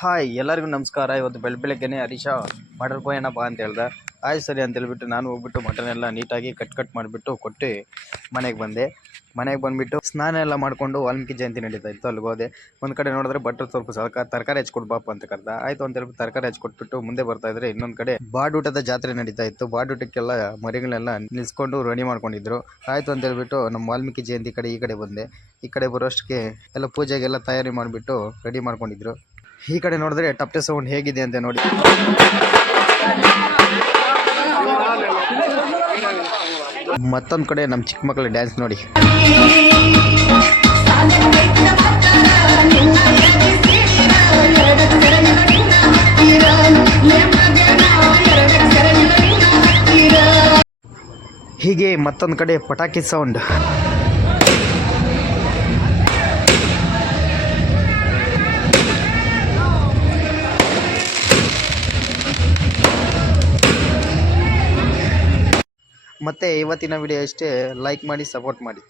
Hi ಎಲ್ಲರಿಗೂ ನಮಸ್ಕಾರ. ಇವತ್ತು ಬೆಳಗ್ಗೆನೆ ಹರೀಶ ಮಟನ್ ಕೊಯ್ಯಣಪ್ಪ ಅಂತ ಹೇಳ್ದೆ. ಆಯ್ತು ಸರಿ ಅಂತ ಹೇಳ್ಬಿಟ್ಟು ನಾನು ಹೋಗ್ಬಿಟ್ಟು ಮಟನ್ ಎಲ್ಲ ನೀಟಾಗಿ ಕಟ್ ಮಾಡಿಬಿಟ್ಟು ಕೊಟ್ಟು ಮನೆಗೆ ಬಂದುಬಿಟ್ಟು ಸ್ನಾನ ಎಲ್ಲ ಮಾಡಿಕೊಂಡು ವಾಲ್ಮೀಕಿ ಜಯಂತಿ ನಡೀತಾ ಇತ್ತು. ಅಲ್ಲಿಗೆ ಹೋದೆ. ಒಂದು ಕಡೆ ನೋಡಿದ್ರೆ ಭಟ್ರು ಸ್ವಲ್ಪ ತರಕಾರಿ ಹೆಚ್ಚಿಕೊಡು ಬಾಪ ಅಂತ ಕರೆದ. ಆಯಿತು ಅಂತ ಹೇಳ್ಬಿಟ್ಟು ತರಕಾರಿ ಹೆಚ್ಚಿಕೊಟ್ಬಿಟ್ಟು ಮುಂದೆ ಬರ್ತಾ ಇದ್ರೆ ಇನ್ನೊಂದು ಕಡೆ ಬಾಡೂಟದ ಜಾತ್ರೆ ನಡೀತಾ ಇತ್ತು. ಬಾಡೂಟಕ್ಕೆಲ್ಲ ಮರಿಗಳೆಲ್ಲ ನಿಲ್ಸ್ಕೊಂಡು ರೆಡಿ ಮಾಡ್ಕೊಂಡಿದ್ರು. ಆಯಿತು ಅಂತ ಹೇಳ್ಬಿಟ್ಟು ನಮ್ಮ ವಾಲ್ಮೀಕಿ ಜಯಂತಿ ಕಡೆ ಈ ಕಡೆ ಬಂದೆ. ಈ ಕಡೆ ಬರೋಷ್ಟಕ್ಕೆ ಎಲ್ಲ ಪೂಜೆಗೆಲ್ಲ ತಯಾರಿ ಮಾಡಿಬಿಟ್ಟು ರೆಡಿ ಮಾಡ್ಕೊಂಡಿದ್ರು. ಈ ಕಡೆ ನೋಡಿದ್ರೆ ಟಪ್ಟೆ ಸೌಂಡ್ ಹೇಗಿದೆ ಅಂತ ನೋಡಿ. ಮತ್ತೊಂದು ಕಡೆ ನಮ್ಮ ಚಿಕ್ಕ ಮಕ್ಕಳ ಡ್ಯಾನ್ಸ್ ನೋಡಿ. ಹೀಗೆ ಮತ್ತೊಂದು ಕಡೆ ಪಟಾಕಿ ಸೌಂಡ್. ಮತ್ತೆ ಇವತ್ತಿನ ವಿಡಿಯೋ ಅಷ್ಟೇ. ಲೈಕ್ ಮಾಡಿ, ಸಪೋರ್ಟ್ ಮಾಡಿ.